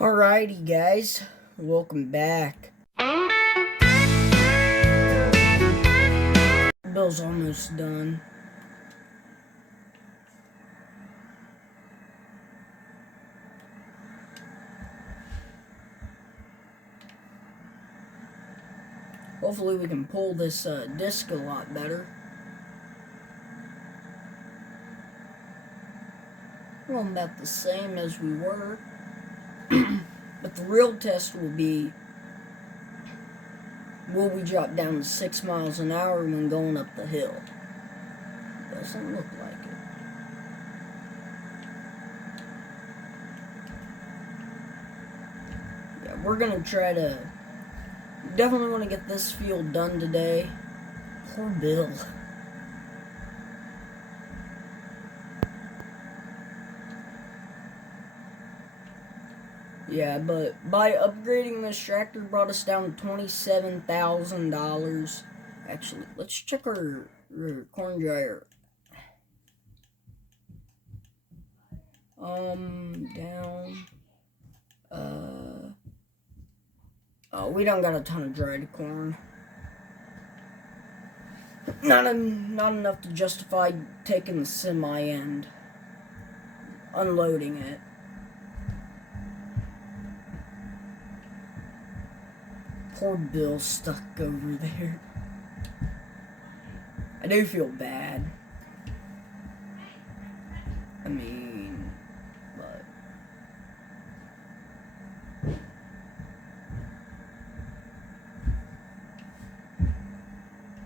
Alrighty, guys, welcome back. Bill's almost done. Hopefully we can pull this disc a lot better. Well, about the same as we were. But the real test will be, will we drop down to 6 miles an hour when going up the hill? Doesn't look like it. Yeah, we're gonna try to, definitely want to get this field done today. Poor Bill. Yeah, but by upgrading this tractor brought us down to $27,000. Actually, let's check our corn dryer. Down. Oh, we don't got a ton of dried corn. Not enough to justify taking the semi and unloading it. Poor Bill stuck over there. I do feel bad. I mean, but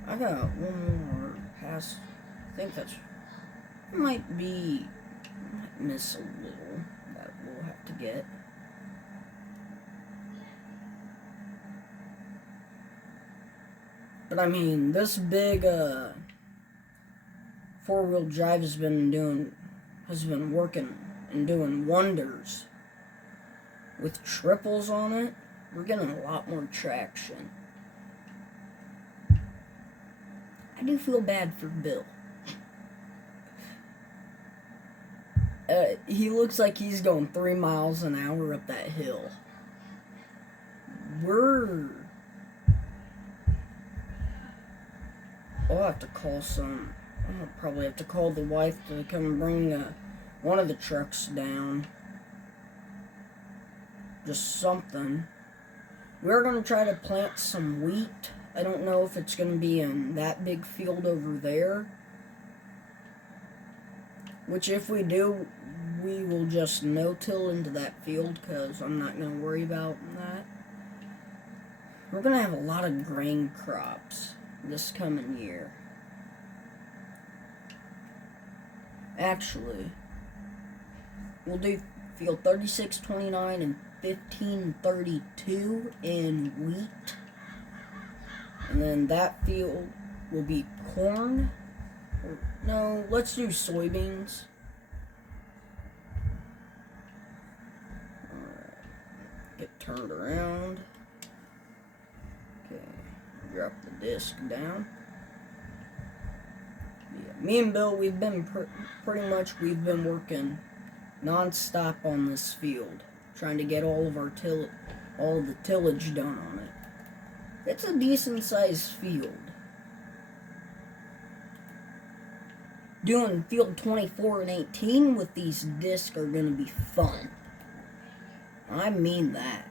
I got one more pass. I think that's might miss a little that we'll have to get. But I mean, this big four-wheel drive has been working and doing wonders. With triples on it, we're getting a lot more traction. I do feel bad for Bill. He looks like he's going 3 miles an hour up that hill. I'll have to call I'll probably have to call the wife to come bring one of the trucks down. Just something. We're going to try to plant some wheat. I don't know if it's going to be in that big field over there. Which if we do, we will just no-till into that field because I'm not going to worry about that. We're going to have a lot of grain crops this coming year. Actually, we'll do field 3629 and 1532 in wheat. And then that field will be corn. No, let's do soybeans. Alright. Get turned around. Okay. Drop the disc down. Yeah, me and Bill, we've been we've been working non-stop on this field, trying to get all of the tillage done on it. It's a decent sized field. Doing field 24 and 18 with these discs are going to be fun. I mean that.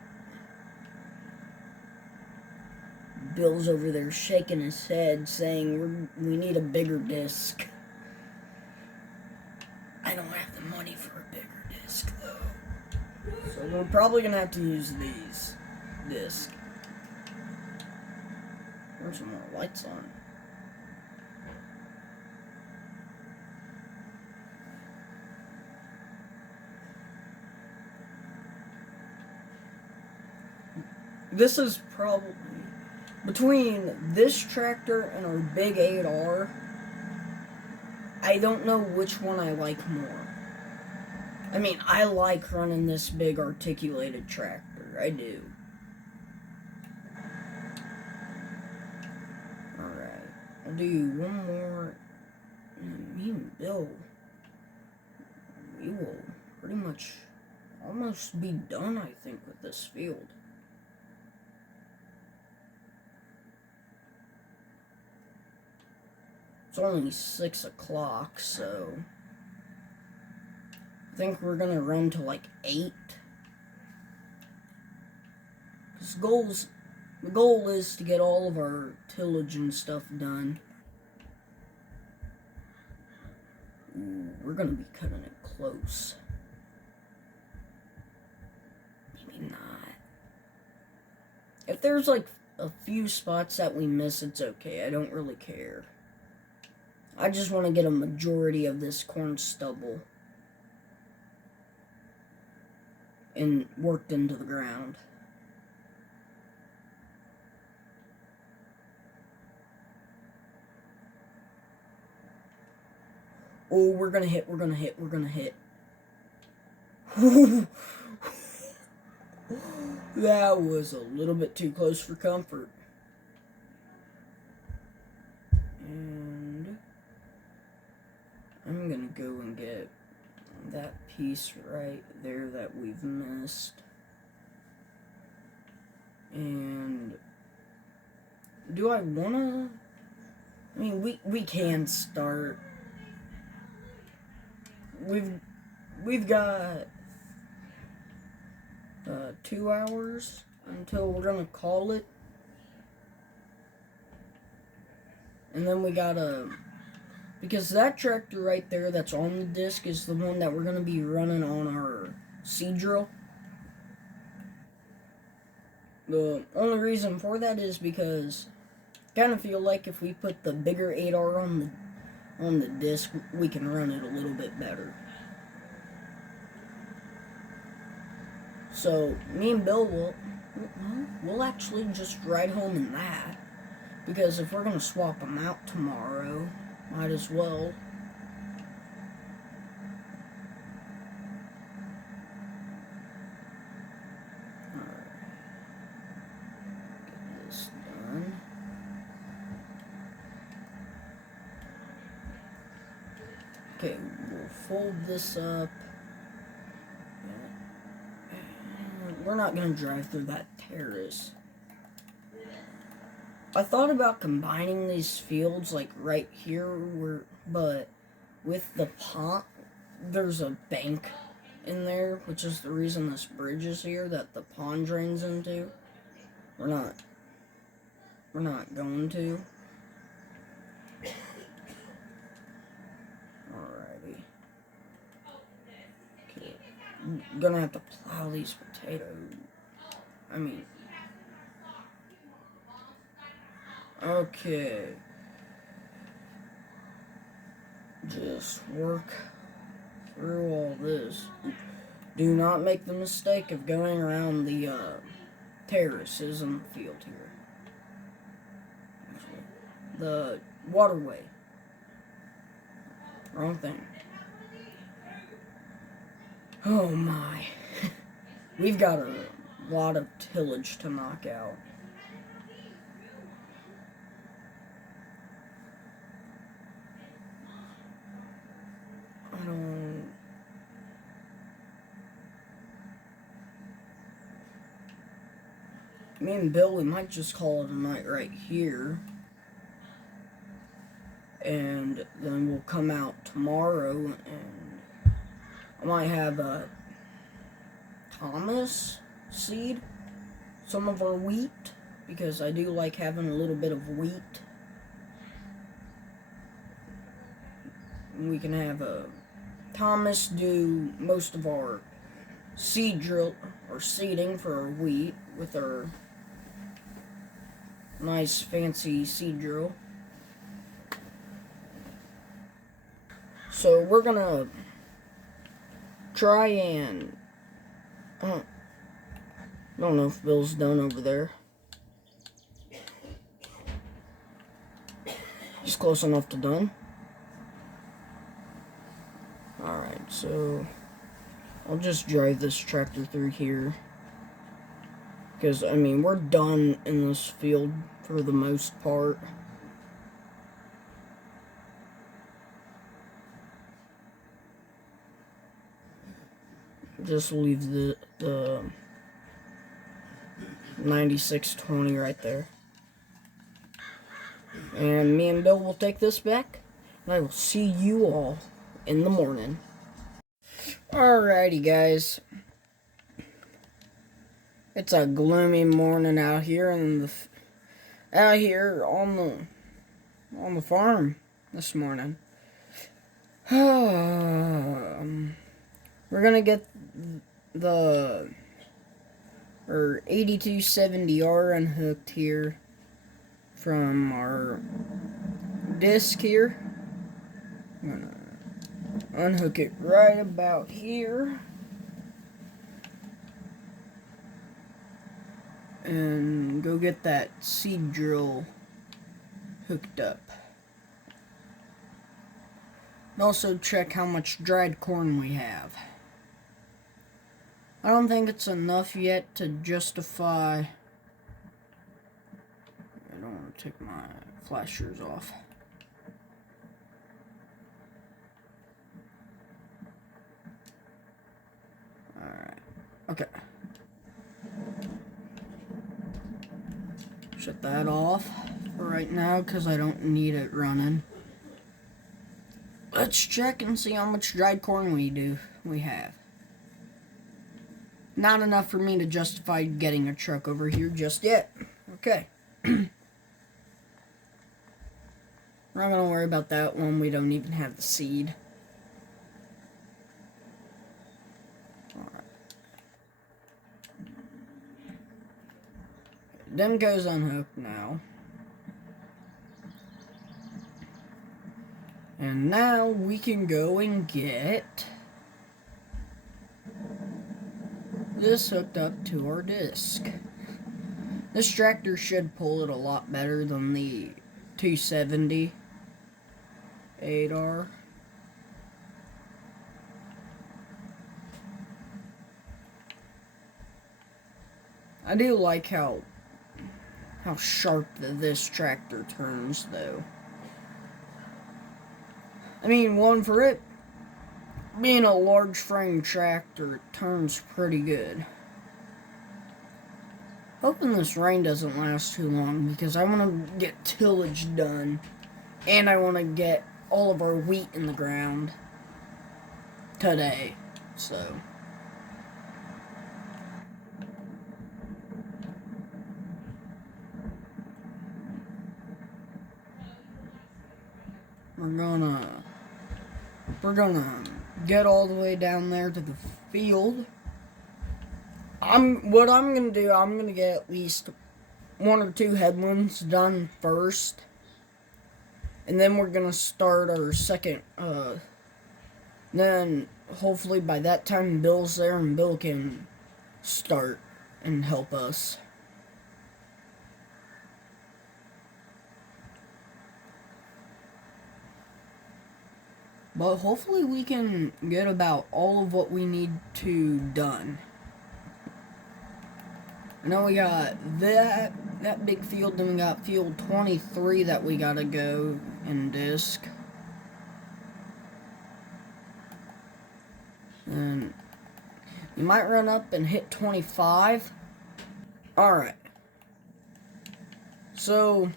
Bill's over there shaking his head, saying we need a bigger disc. I don't have the money for a bigger disc, though. So we're probably going to have to use these discs. There's some more lights on. This is probably, between this tractor and our big 8R, I don't know which one I like more. I mean, I like running this big articulated tractor. I do. Alright. I'll do one more. And me and Bill, we will pretty much almost be done, I think, with this field. It's only 6 o'clock, so I think we're gonna run to like 8. Because the goal is to get all of our tillage and stuff done. Ooh, we're gonna be cutting it close. Maybe not. If there's like a few spots that we miss, it's okay. I don't really care. I just want to get a majority of this corn stubble and worked into the ground. Oh, we're gonna hit. That was a little bit too close for comfort. And I'm gonna go and get that piece right there that we've missed. And do I wanna? I mean, we can start. We've got 2 hours until we're gonna call it, and then we gotta, because that tractor right there that's on the disc is the one that we're gonna be running on our seed drill. The only reason for that is because I kind of feel like if we put the bigger 8R on the disc, we can run it a little bit better. So me and Bill we'll actually just ride home in that, because if we're gonna swap them out tomorrow, might as well. Alright. Get this done. Okay, we'll fold this up. We're not going to drive through that terrace. I thought about combining these fields like right here, but with the pond, there's a bank in there, which is the reason this bridge is here that the pond drains into. We're not going to. Alrighty. Okay. I'm gonna have to plow these potatoes. I mean, okay. Just work through all this. Do not make the mistake of going around the terraces in the field here. Actually, the waterway. Wrong thing. Oh my. We've got a lot of tillage to knock out. Me and Bill, we might just call it a night right here. And then we'll come out tomorrow and I might have a Thomas seed some of our wheat, because I do like having a little bit of wheat. And we can have a Thomas do most of our seed drill or seeding for our wheat with our nice fancy seed drill. So we're gonna try and I don't know if Bill's done over there. He's close enough to done. Alright, so I'll just drive this tractor through here. Because, I mean, we're done in this field for the most part. just leave the 9620 right there. And me and Bill will take this back, and I will see you all in the morning. Alrighty, guys. It's a gloomy morning out here on the farm this morning. We're gonna get the 8270R unhooked here from our disc here. I'm gonna unhook it right about here. And go get that seed drill hooked up. And also check how much dried corn we have. I don't think it's enough yet to justify... I don't want to take my flashers off. Alright. Okay. Shut that off for right now because I don't need it running. Let's check and see how much dried corn we have. Not enough for me to justify getting a truck over here just yet. Okay. We're not going to worry about that one. We don't even have the seed. Alright. Them goes unhooked now. And now we can go and get this hooked up to our disc. This tractor should pull it a lot better than the 270 8R. I do like how sharp this tractor turns, though. I mean, one for it being a large frame tractor, it turns pretty good. Hoping this rain doesn't last too long because I want to get tillage done. And I want to get all of our wheat in the ground today. So we're gonna get all the way down there to the field. What I'm gonna do, I'm gonna get at least 1 or 2 headlands done first, and then we're gonna start our second. Then hopefully by that time Bill's there and Bill can start and help us. But hopefully we can get about all of what we need to done. I know we got that big field, then we got field 23 that we gotta go in disc. And we might run up and hit 25. Alright. So,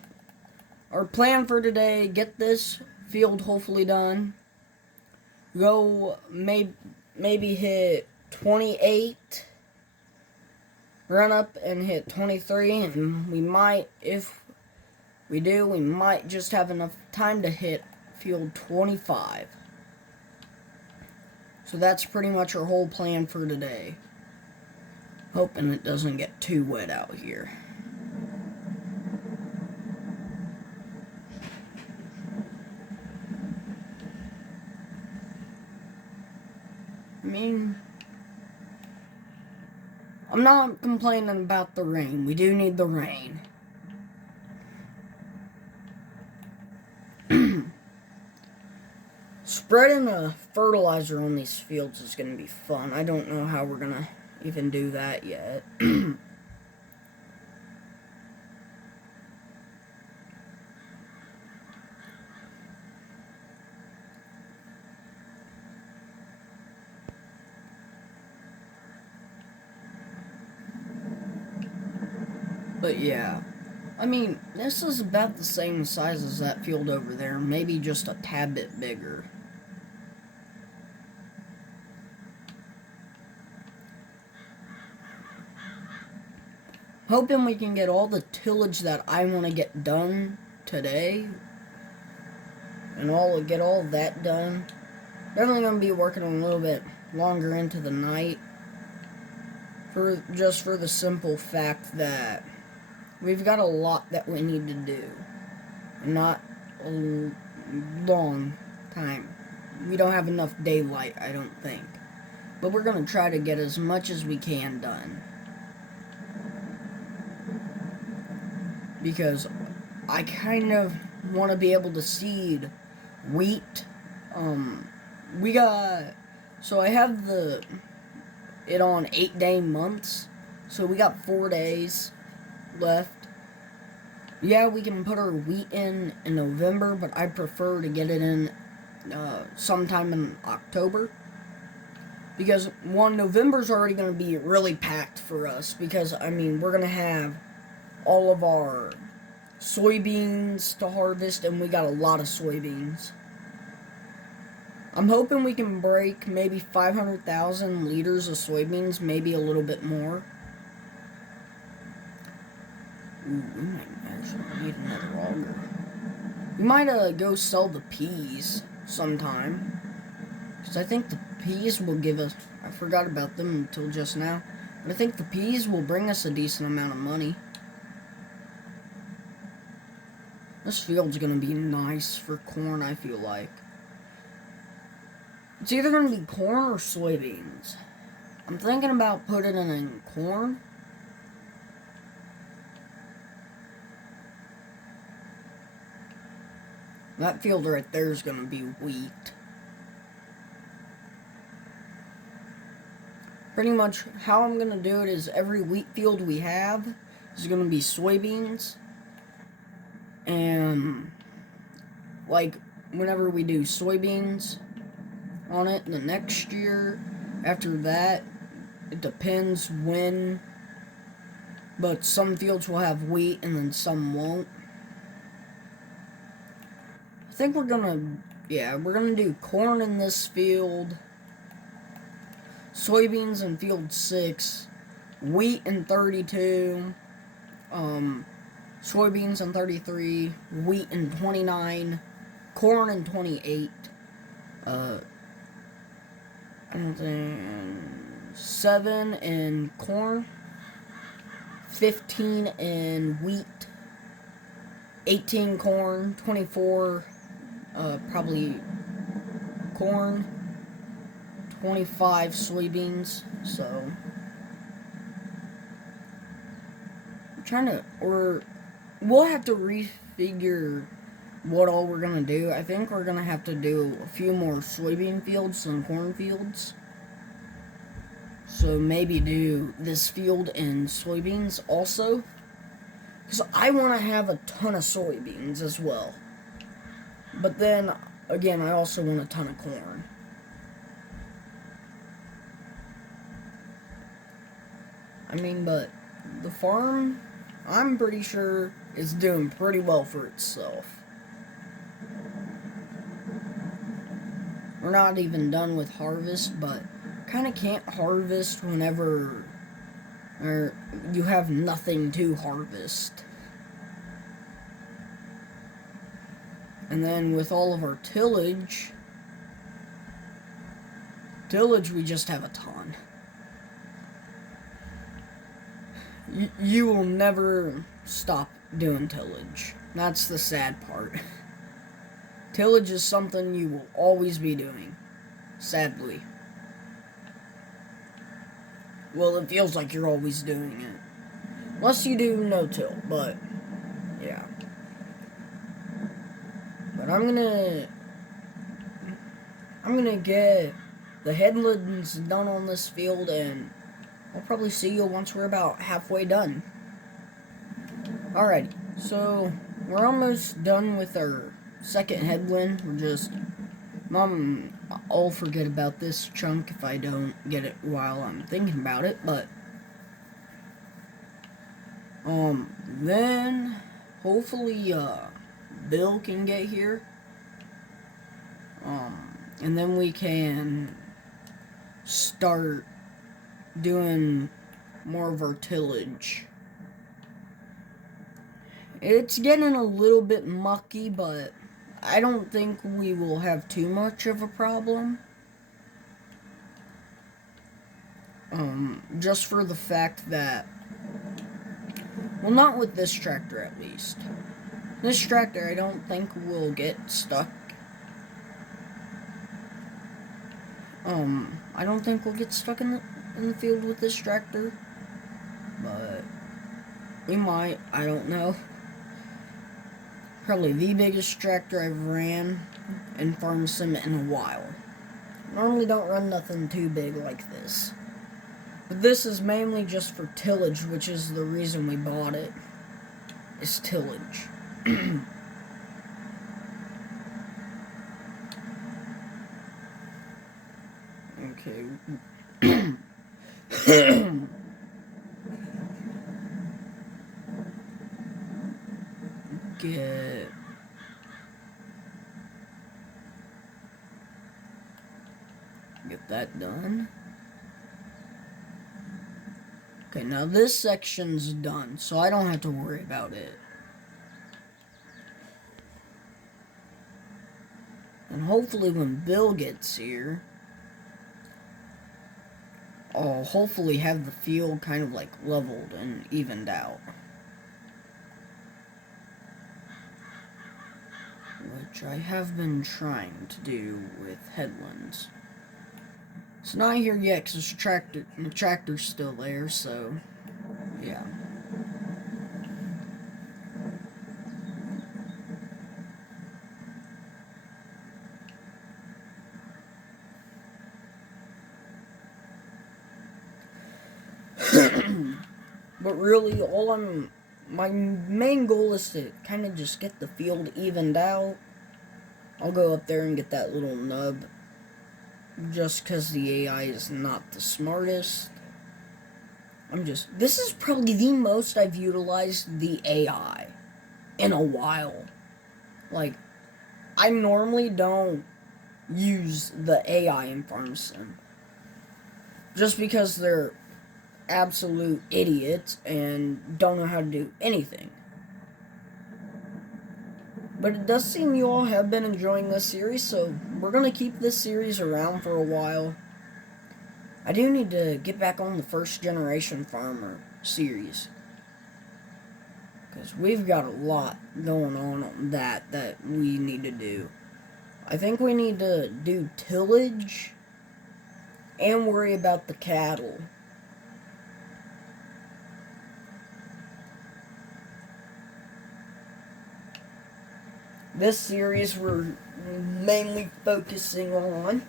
our plan for today, get this field hopefully done. Go maybe hit 28. Run up and hit 23, and we might, if we do, we might just have enough time to hit field 25. So that's pretty much our whole plan for today. Hoping it doesn't get too wet out here. I mean, I'm not complaining about the rain. We do need the rain. Spreading a fertilizer on these fields is going to be fun. I don't know how we're going to even do that yet. But yeah, I mean, this is about the same size as that field over there, maybe just a tad bit bigger. Hoping we can get all the tillage that I want to get done today. And get all that done. Definitely going to be working a little bit longer into the night. Just for the simple fact that we've got a lot that we need to do. Not a long time. We don't have enough daylight, I don't think. But we're going to try to get as much as we can done. Because I kind of want to be able to seed wheat. So I have it on 8-day months. So we got 4 days left. Yeah, we can put our wheat in November, but I prefer to get it in sometime in October. Because, November's already going to be really packed for us. Because, I mean, we're going to have all of our soybeans to harvest, and we got a lot of soybeans. I'm hoping we can break maybe 500,000 liters of soybeans, maybe a little bit more. Ooh, we might actually need another auger. We might go sell the peas sometime. Because I think the peas will give us... I forgot about them until just now. But I think the peas will bring us a decent amount of money. This field's going to be nice for corn, I feel like. It's either going to be corn or soybeans. I'm thinking about putting it in corn. That field right there is going to be wheat. Pretty much how I'm going to do it is every wheat field we have is going to be soybeans. And, like, whenever we do soybeans on it, the next year, after that, it depends when, but some fields will have wheat and then some won't. I think we're gonna do corn in this field, soybeans in field 6, wheat in 32, soybeans in 33, wheat in 29, corn in 28, I don't think 7 in corn, 15 in wheat, 18 corn, 24 probably corn, 25 soybeans. So we'll have to refigure what all we're gonna do. I think we're gonna have to do a few more soybean fields than corn fields. So maybe do this field in soybeans also. Because I want to have a ton of soybeans as well. But then, again, I also want a ton of corn. I mean, but the farm, I'm pretty sure, is doing pretty well for itself. We're not even done with harvest, but kind of can't harvest whenever you have nothing to harvest. And then with all of our tillage we just have a ton. You will never stop doing tillage. That's the sad part. Tillage is something you will always be doing, sadly. Well, it feels like you're always doing it. Unless you do no-till, but, yeah. But I'm gonna get the headlands done on this field, and I'll probably see you once we're about halfway done. Alrighty, so we're almost done with our second headland. I'll forget about this chunk if I don't get it while I'm thinking about it, but Then hopefully Bill can get here. And then we can start doing more of our tillage. It's getting a little bit mucky, but I don't think we will have too much of a problem. Just for the fact that, well, not with this tractor at least. This tractor I don't think will get stuck. I don't think we'll get stuck in the field with this tractor, but we might, I don't know. Probably the biggest tractor I've ran in Farm Sim in a while. Normally don't run nothing too big like this. But this is mainly just for tillage, which is the reason we bought it. Is tillage. Okay. Get that done. Okay, now this section's done, so I don't have to worry about it. And hopefully when Bill gets here, I'll hopefully have the field kind of like leveled and evened out. Which I have been trying to do with headlands. It's not here yet because the tractor's still there, so yeah. But really, my main goal is to kind of just get the field evened out. I'll go up there and get that little nub, just because the AI is not the smartest. This is probably the most I've utilized the AI in a while. Like, I normally don't use the AI in Farm Sim, just because they're absolute idiots and don't know how to do anything. But it does seem you all have been enjoying this series, so we're going to keep this series around for a while. I do need to get back on the first generation farmer series, because we've got a lot going on that we need to do. I think we need to do tillage and worry about the cattle. This series we're mainly focusing on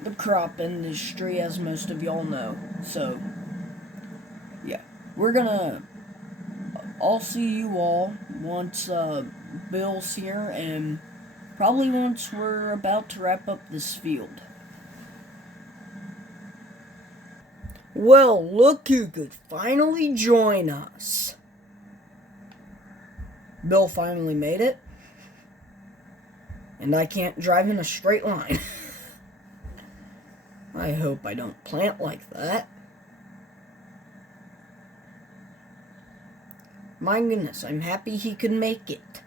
the crop industry, as most of y'all know. So, yeah. I'll see you all once Bill's here, and probably once we're about to wrap up this field. Well, look who could finally join us. Bill finally made it, and I can't drive in a straight line. I hope I don't plant like that. My goodness, I'm happy he could make it.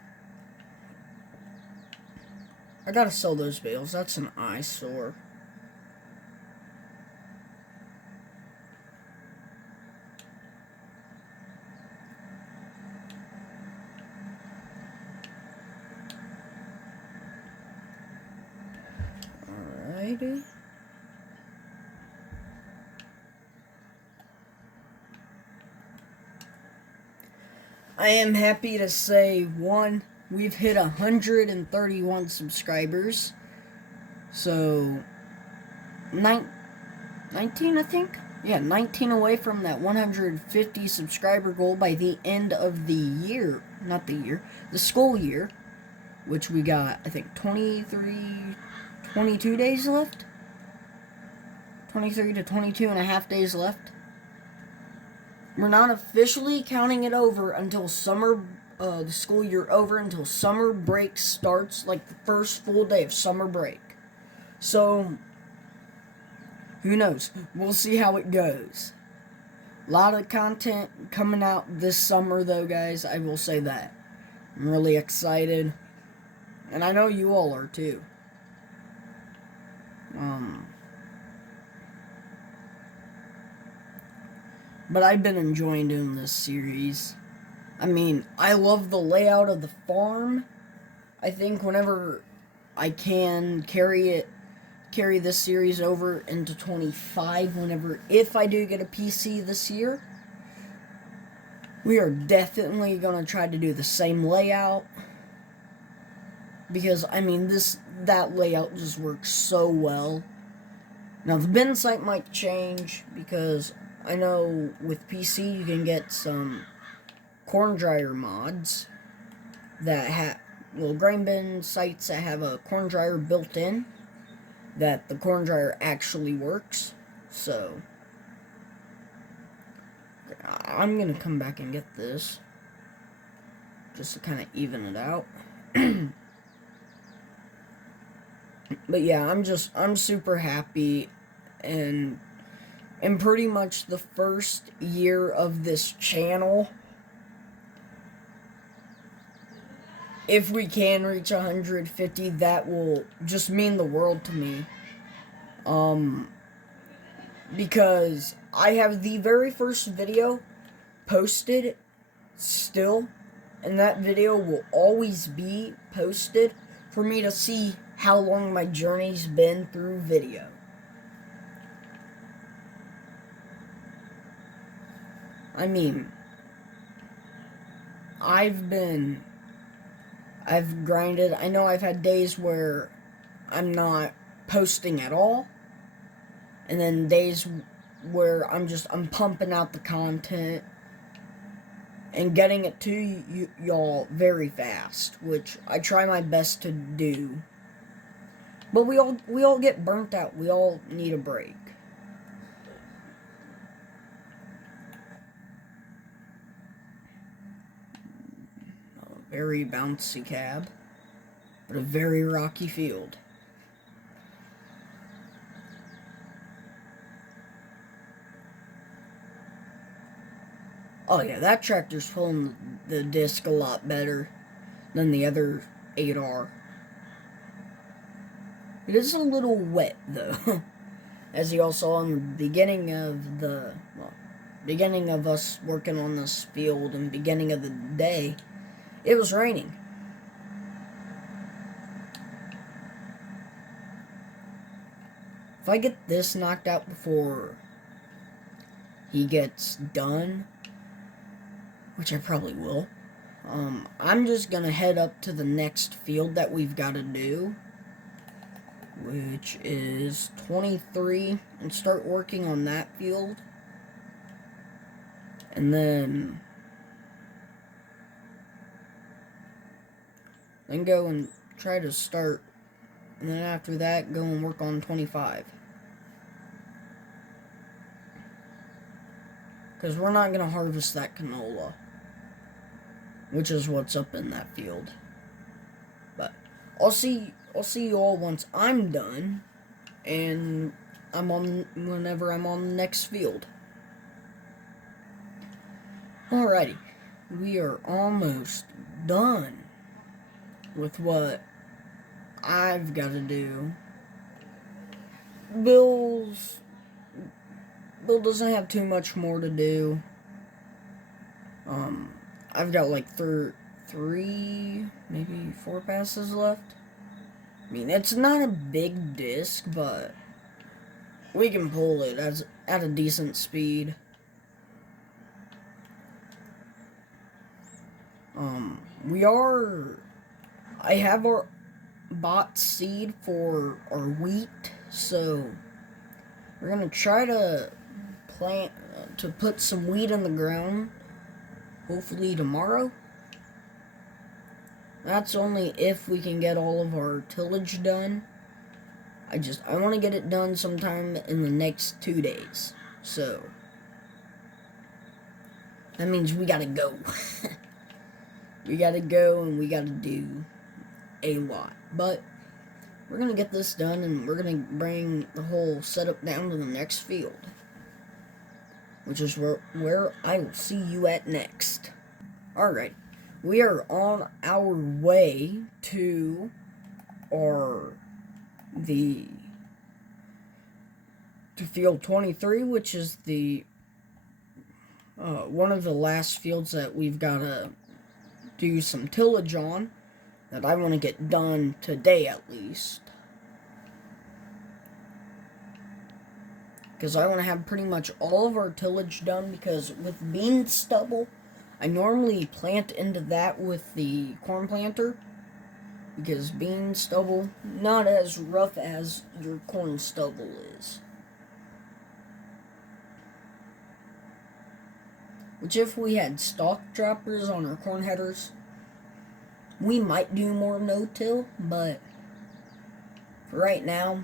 I gotta sell those bales, that's an eyesore. Alrighty. I am happy to say, we've hit 131 subscribers. So, 19, I think? Yeah, 19 away from that 150 subscriber goal by the end of the year. Not the year, the school year. Which we got, I think, 22 days left? 23 to 22 and a half days left. We're not officially counting it over until the school year over, until summer break starts, like the first full day of summer break. So, who knows? We'll see how it goes. A lot of content coming out this summer, though, guys. I will say that. I'm really excited. And I know you all are, too. But I've been enjoying doing this series. I mean, I love the layout of the farm. I think whenever I can carry this series over into 25, if I do get a PC this year, we are definitely going to try to do the same layout. Because, I mean, that layout just works so well. Now, the bin site might change, because I know with PC you can get some corn dryer mods that have, grain bin sites that have a corn dryer built in, that the corn dryer actually works. So, I'm going to come back and get this, just to kind of even it out. But yeah, I'm super happy, and in pretty much the first year of this channel, if we can reach 150, that will just mean the world to me. Because I have the very first video posted still, and that video will always be posted for me to see how long my journey's been through video. I mean, I've grinded. I know I've had days where I'm not posting at all, and then days where I'm pumping out the content and getting it to y'all very fast, which I try my best to do. But we all get burnt out. We all need a break. A very bouncy cab, but a very rocky field. Oh yeah, that tractor's pulling the disc a lot better than the other 8R. It is a little wet, though. As you all saw in the beginning of us working on this field and beginning of the day, it was raining. If I get this knocked out before he gets done, which I probably will, I'm just gonna head up to the next field that we've got to do, which is 23, and start working on that field. And then go and try to start, and then after that go and work on 25. Because we're not going to harvest that canola, which is what's up in that field. But I'll see you all once I'm done, and whenever I'm on the next field. Alrighty, we are almost done with what I've got to do. Bill doesn't have too much more to do. I've got like 3, maybe 4 passes left. I mean, it's not a big disc, but we can pull it at a decent speed. I have our bought seed for our wheat, so we're gonna try to put some wheat in the ground, hopefully tomorrow. That's only if we can get all of our tillage done. I want to get it done sometime in the next 2 days. So, That means we gotta go. We gotta go and we gotta do a lot. But we're gonna get this done and we're gonna bring the whole setup down to the next field, which is where I will see you at next. Alright, we are on our way to field 23, which is the one of the last fields that we've got to do some tillage on, that I want to get done today at least. Because I want to have pretty much all of our tillage done, because with bean stubble, I normally plant into that with the corn planter, because bean stubble, not as rough as your corn stubble is. Which, if we had stalk droppers on our corn headers, we might do more no-till, but for right now,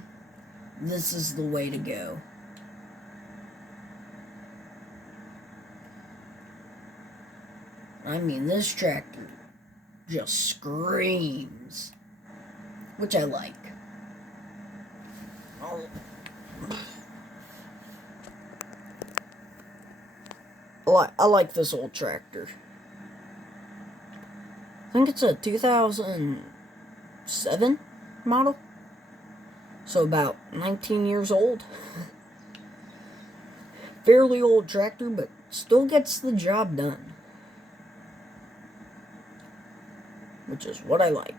this is the way to go. I mean, this tractor just screams, which I like. I like this old tractor. I think it's a 2007 model, so about 19 years old. Fairly old tractor, but still gets the job done, which is what I like.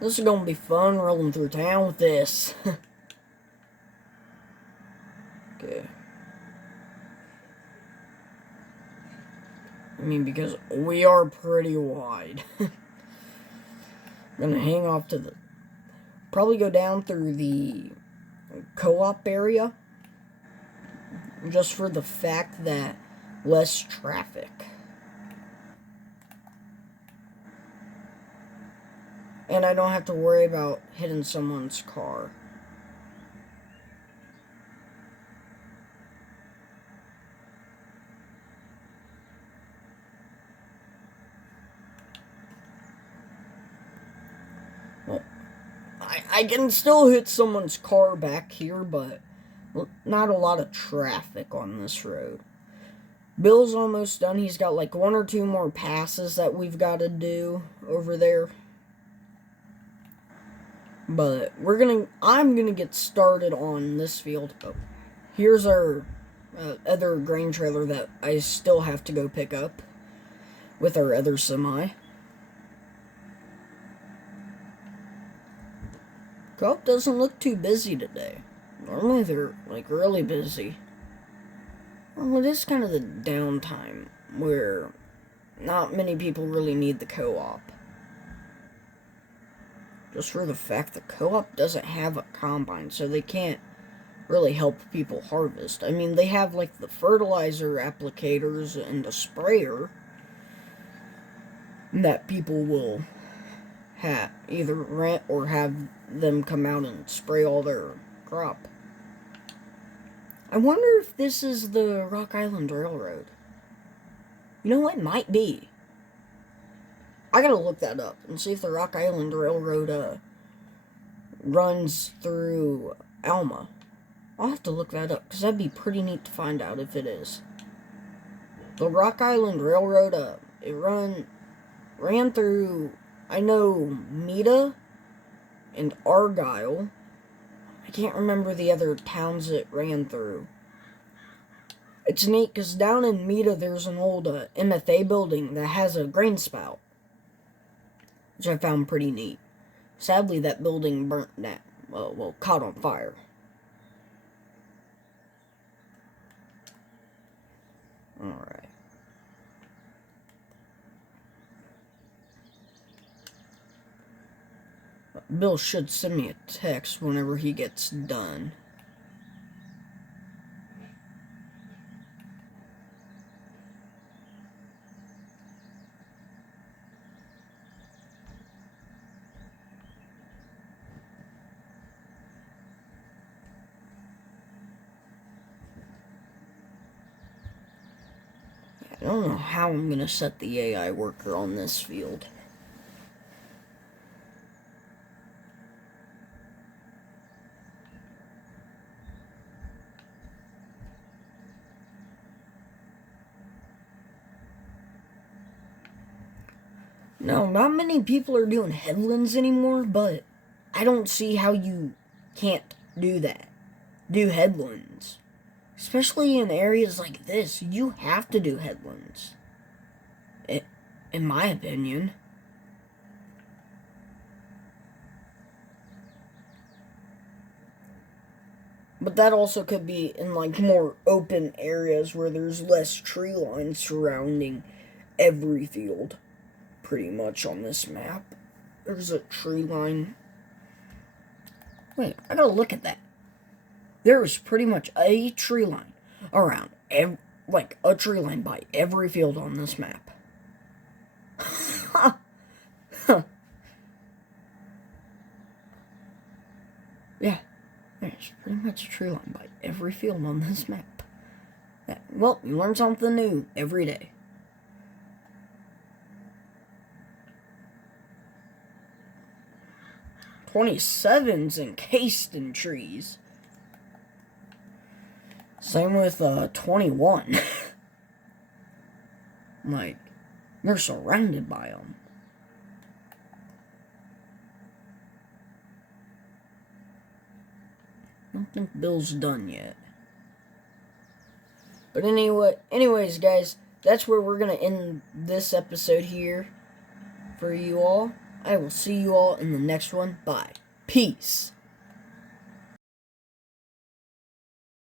This is gonna be fun rolling through town with this. Okay. I mean, because we are pretty wide. I'm gonna hang off to the... Probably go down through the co-op area, just for the fact that less traffic. And I don't have to worry about hitting someone's car. Well, I can still hit someone's car back here, but not a lot of traffic on this road. Bill's almost done. He's got like 1 or 2 more passes that we've got to do over there. But I'm gonna get started on this field. Oh, here's our other grain trailer that I still have to go pick up with our other semi. Co-op doesn't look too busy today. Normally they're like really busy. Well, it is kind of the downtime where not many people really need the co-op. Just for the fact the co-op doesn't have a combine, so they can't really help people harvest. I mean, they have like the fertilizer applicators and a sprayer that people will either rent or have them come out and spray all their crop. I wonder if this is the Rock Island Railroad. You know, it might be. I gotta look that up and see if the Rock Island Railroad runs through Alma. I'll have to look that up, because that'd be pretty neat to find out if it is. The Rock Island Railroad, it ran through, I know, Meta and Argyle. I can't remember the other towns it ran through. It's neat, because down in Meta there's an old MFA building that has a grain spout, which I found pretty neat. Sadly, that building burnt down. Well, caught on fire. Alright. Bill should send me a text whenever he gets done. I don't know how I'm going to set the AI worker on this field. Now, not many people are doing headlands anymore, but I don't see how you can't do that. Do headlands. Especially in areas like this, you have to do headlands. In my opinion. But that also could be in like more open areas where there's less tree lines surrounding every field. Pretty much on this map. There's a tree line. Wait, I gotta look at that. There is pretty much a tree line around like a tree line by every field on this map. Yeah, there's pretty much a tree line by every field on this map. Yeah, well, you learn something new every day. 27's encased in trees. Same with 21. Like, they're surrounded by them. I don't think Bill's done yet. But anyways, guys, that's where we're going to end this episode here for you all. I will see you all in the next one. Bye. Peace.